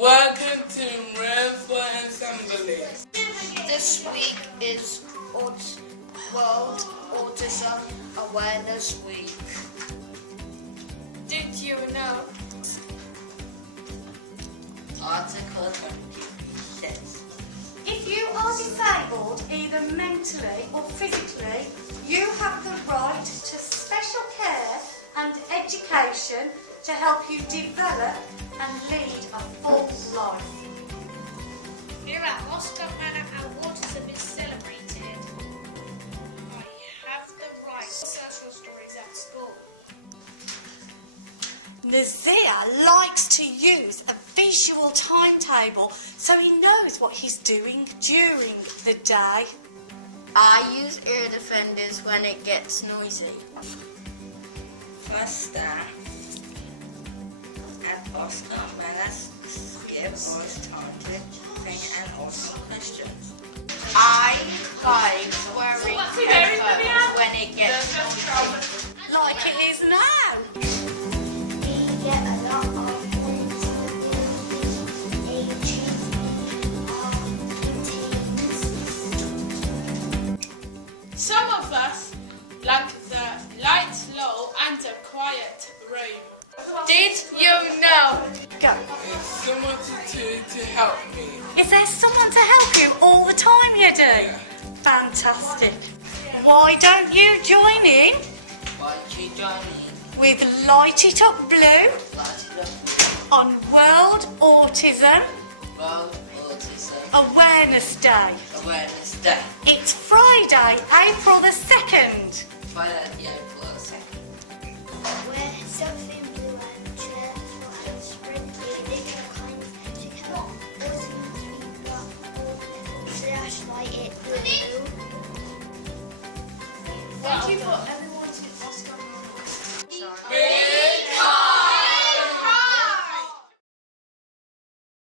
Welcome to River Assembly. This week is World Autism Awareness Week. Did you know? Article 20 says, if you are disabled, either mentally or physically, you have the right to special care and education to help you develop and lead a full life. Here at Oscar Manor, our autism is celebrated. I have the right to social stories at school. Nazir likes to use a visual timetable so he knows what he's doing during the day. I use ear defenders when it gets noisy. First staff at Oscar Manor give us time to think and ask questions. I like wearing headphones when it gets noisy. Like it is now. We get a lot of things within the ages of teens. Some of us like the lights low and a quiet room. Did you know? Go. Is someone to help me? Is there someone to help you all the time you do? Fantastic. Why don't you join in Why do you join in? with Light It Up Blue Light it up. on World Autism World Autism Awareness Day? Awareness Day. It's Friday, April the 2nd. Friday, April 2nd. Wear something blue and cheerful and springy. Kind of, you cannot flashlight it blue. Thank you for